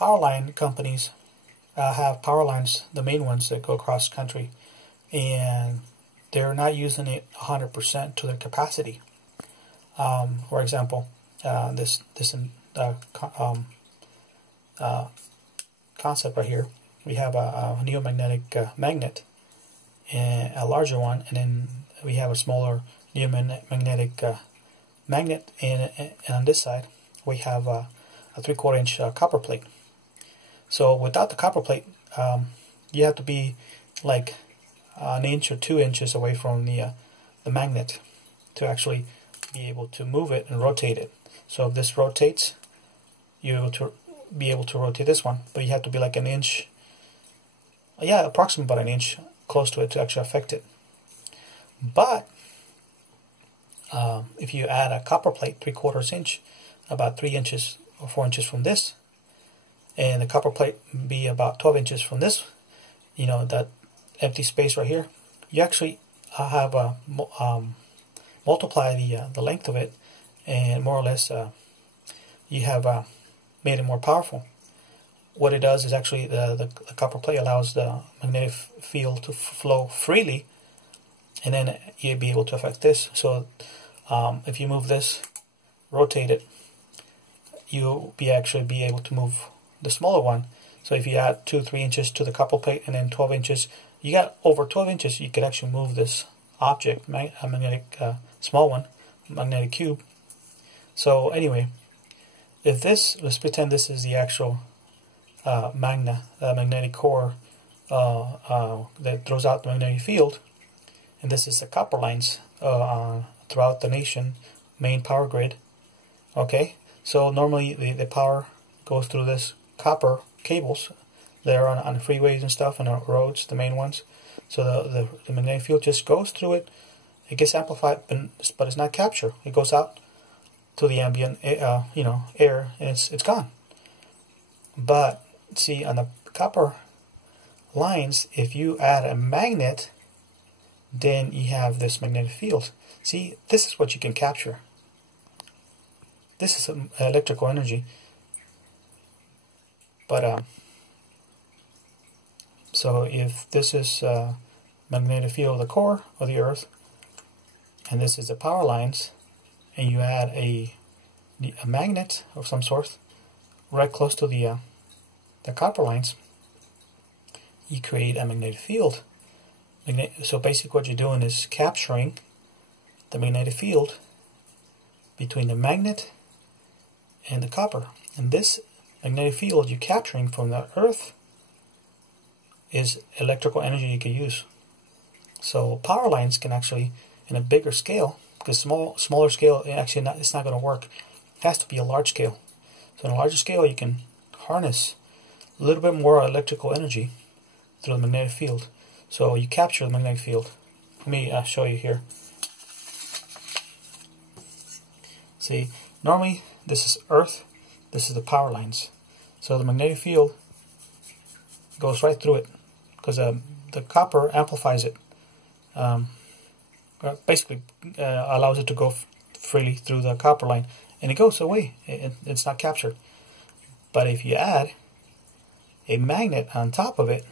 power line companies have power lines, the main ones that go across country, and they're not using it 100% to their capacity. For example, this concept right here, we have a neomagnetic magnet, and a larger one, and then we have a smaller neomagnetic magnet, and on this side we have a 3/4 inch copper plate. So without the copper plate, you have to be like an inch or 2 inches away from the magnet to actually be able to move it and rotate it. So if this rotates, you'll be able to rotate this one, but you have to be like an inch, approximately about an inch close to it to actually affect it. But if you add a copper plate 3/4 inch, about 3 inches or 4 inches from this, and the copper plate be about 12 inches from this, that empty space right here, you actually have multiply the length of it, and more or less you have made it more powerful. What it does is actually the copper plate allows the magnetic field to flow freely, and then you'll be able to affect this. So if you move this, rotate it, you'll actually be able to move the smaller one. So if you add 2-3 inches to the copper plate and then 12 inches, you got over 12 inches, you could actually move this object, a magnetic small one, magnetic cube. So anyway, if this, let's pretend this is the actual magnetic core that throws out the magnetic field, and this is the copper lines throughout the nation, main power grid. Okay, so normally the power goes through this copper cables that are on the freeways and stuff, and the roads, the main ones. So the magnetic field just goes through it. It gets amplified, but it's not captured. It goes out to the ambient air, and it's gone. But see, on the copper lines, if you add a magnet, then you have this magnetic field. See, this is what you can capture. This is electrical energy. But so if this is magnetic field of the core of the Earth, and this is the power lines, and you add a magnet of some sort right close to the copper lines, you create a magnetic field. So basically what you're doing is capturing the magnetic field between the magnet and the copper. And this magnetic field you're capturing from the Earth is electrical energy you can use. So power lines can actually, in a bigger scale, because smaller scale, it's not going to work. It has to be a large scale. So in a larger scale, you can harness a little bit more electrical energy through the magnetic field. So you capture the magnetic field. Let me show you here. See, normally this is Earth, this is the power lines. So the magnetic field goes right through it, because the copper amplifies it. Basically allows it to go freely through the copper line, and it goes away. It's not captured. But if you add a magnet on top of it,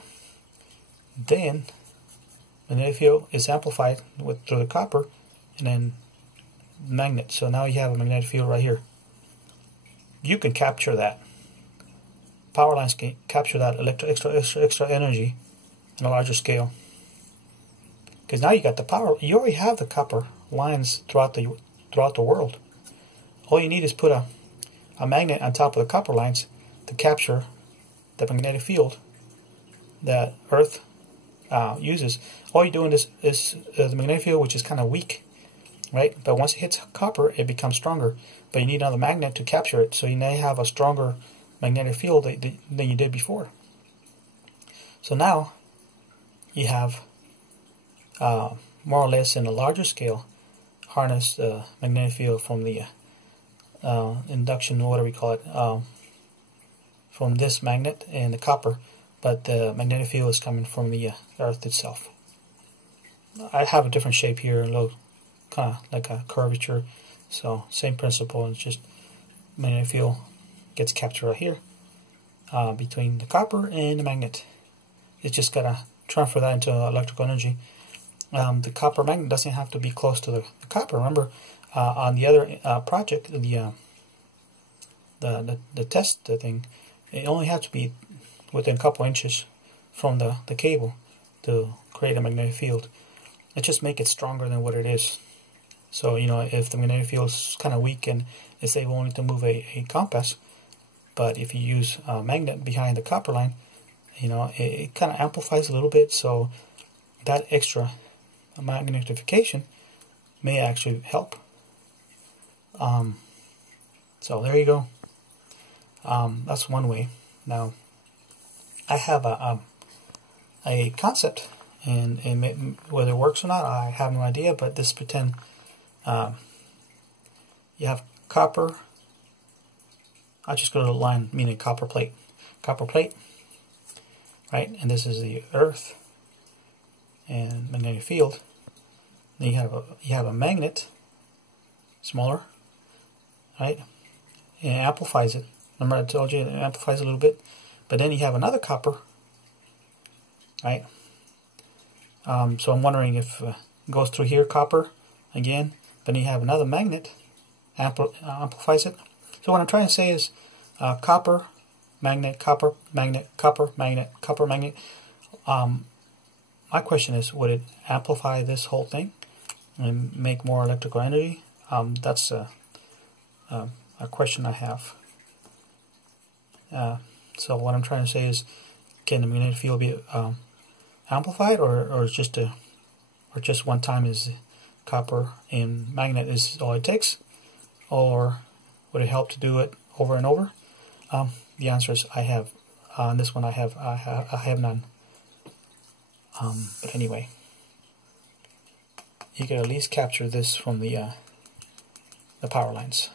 then the magnetic field is amplified through the copper, and then magnet. So now you have a magnetic field right here. You can capture that. Power lines can capture that extra energy on a larger scale. Because now you got the power. You already have the copper lines throughout the world. All you need is put a magnet on top of the copper lines to capture the magnetic field that Earth uses. All you're doing is the magnetic field, which is kind of weak, right? But once it hits copper, it becomes stronger. But you need another magnet to capture it, so you now have a stronger magnetic field than you did before. So now you have more or less in a larger scale harness the magnetic field from the induction, or whatever we call it, from this magnet and the copper, but the magnetic field is coming from the Earth itself. I have a different shape here, a little kind of like a curvature, so same principle. It's just magnetic field gets captured right here, between the copper and the magnet. It's just gotta transfer that into electrical energy. The copper magnet doesn't have to be close to the copper. Remember, on the other project, the test thing, it only has to be within a couple inches from the cable to create a magnetic field. It just make it stronger than what it is. So, you know, if the magnetic field is kind of weak and it's able only to move a compass, but if you use a magnet behind the copper line, you know, it kind of amplifies a little bit, so that extra magnetification may actually help. So there you go. That's one way. Now, I have a concept, and whether it works or not, I have no idea, but this pretend you have copper. I'll just go to the line, meaning copper plate. Copper plate, right? And this is the Earth and magnetic field. Then you have a magnet, smaller, right? And it amplifies it. Remember I told you it amplifies a little bit. But then you have another copper, right? So I'm wondering if it goes through here, copper, again. But then you have another magnet, amplifies it. So what I'm trying to say is copper, magnet, copper, magnet, copper, magnet, copper, magnet. My question is, would it amplify this whole thing and make more electrical energy? That's a question I have. So what I'm trying to say is, can the magnetic field be amplified, or just one time is copper and magnet is all it takes, or would it help to do it over and over? The answer is I have. On this one, I have none. But anyway, you can at least capture this from the power lines.